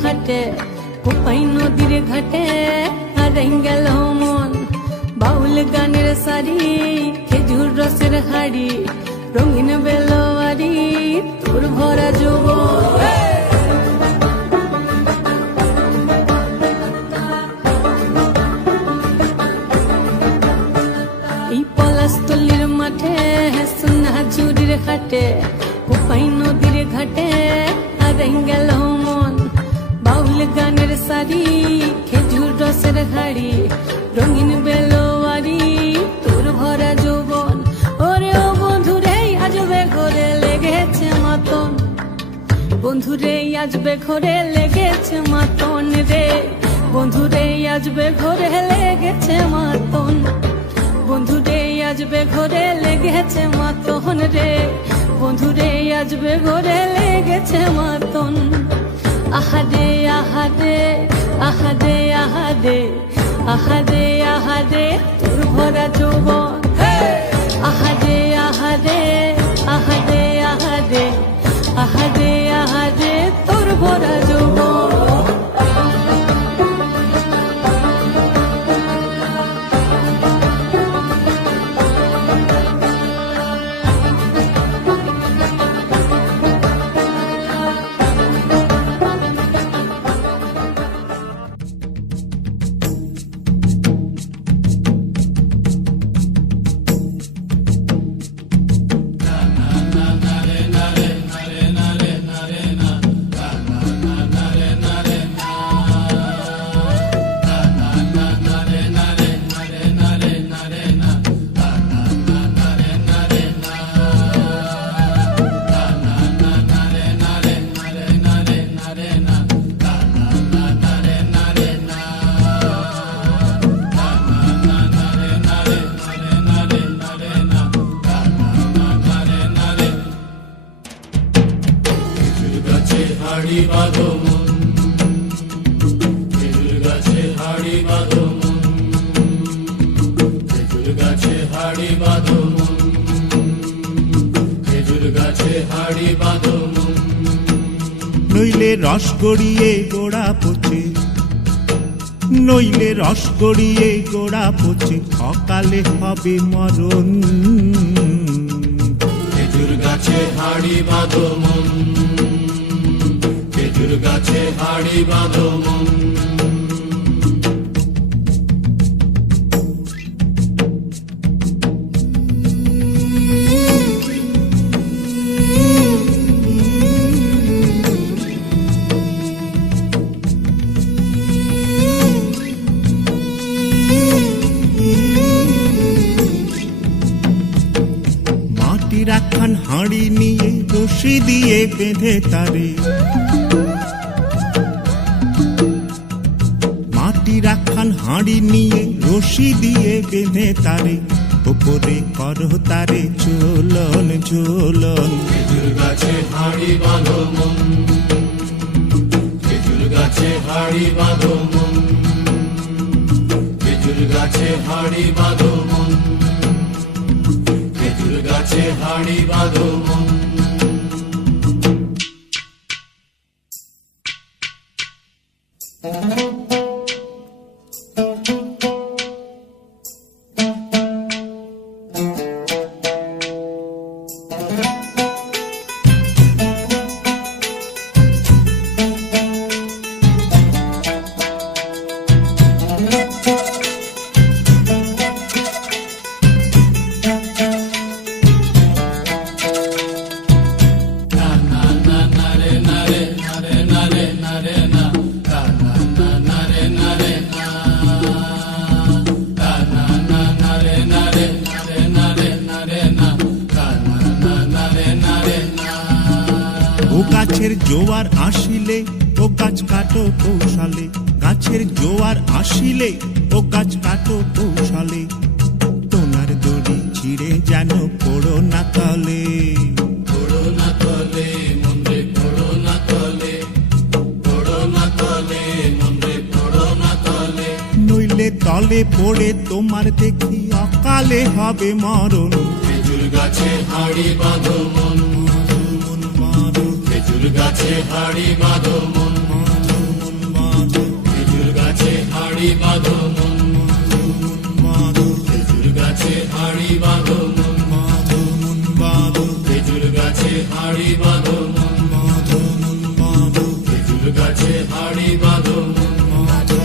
হাটে কোপাই নদীর ঘাটে হারাই গেল মন বাউল গানের সারি খেজুর রসের হাড়ি রঙিন বেলোয়ারি তোর ভরা যৌবন এই পলাশতলির মাঠে সোনা ঝুরির হাটে কোপাই নদীর ঘাটে হারাই গেল মন বাউল গানের সারি খেজুর রসের হাড়ি রঙিন বেলোয়ারি তোর ভরা যৌবন ওরে ও বন্ধুরে আজবে ঘরে লেগেছে মাতন বন্ধুরে আজবে ঘরে লেগেছে মাতন রে বন্ধুরে আজবে ঘরে লেগেছে মাতন বন্ধুরে আজবে ঘরে লেগেছে মাতন রে বন্ধুরে আজবে ঘরে লেগেছে মাতন আহাদে আহাদে আহাদে আহাদে আহাদে আহাদে তোর ভরা যৌবন আহাদে আহাদে আহাদে আহাদে আহাদে আহাদে তোর ভরা যৌবন নইলে রস গড়িয়ে গোড়া পচে নইলে রস গড়িয়ে গোড়া পচে অকালে হবে মরণ খেজুর গাছে হাড়ি বাঁধো মন খেজুর গাছে হাড়ি বাঁধো মন রাখান হাঁড়ি নিয়ে রশি দিয়ে বেঁধে তারে মাটি রাখান হাঁড়ি নিয়ে রশি দিয়ে বেঁধে তারে উপরে করো তারে ঝোলন ঝোলন খেজুর গাছে হাড়ি বাঁধো মন খেজুর গাছে হাড়ি বাঁধো মন খেজুর গাছে হাড়ি বাঁধো মন খেজুর গাছে হাড়ি বাঁধো মন গাছের জোয়ার আসিলে ও গাছ কাটো কৌশলে গাছের জোয়ার আসিলে ও গাছ কাটো কৌশলে তোমার দড়ি ছিঁড়ে যেন পড়ো না তলে পড়ো না তলে মন্দিরে পড়ো না তলে পড়ো না তলে মন্দিরে পড়ো না তলে নইলে তলে পড়ে তোমার দেখি অকালে হবে মরণ খেজুর গাছে হাড়ি বাঁধো মন খেজুর গাছে হাড়ি বাঁধো মন গাছে হাড়ি বাঁধো মন, খেজুর গাছে হাড়ি বাঁধো মন, খেজুর গাছে হাড়ি বাঁধো মন, খেজুর গাছে হাড়ি বাঁধো মন,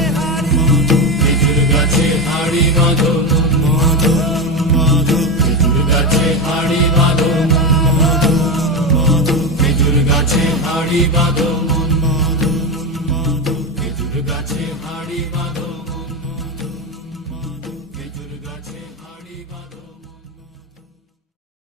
খেজুর গাছে হাড়ি বাঁধো মন, খেজুর গাছে হাড়ি বাঁধো মন, খেজুর গাছে হাড়ি বাঁধো।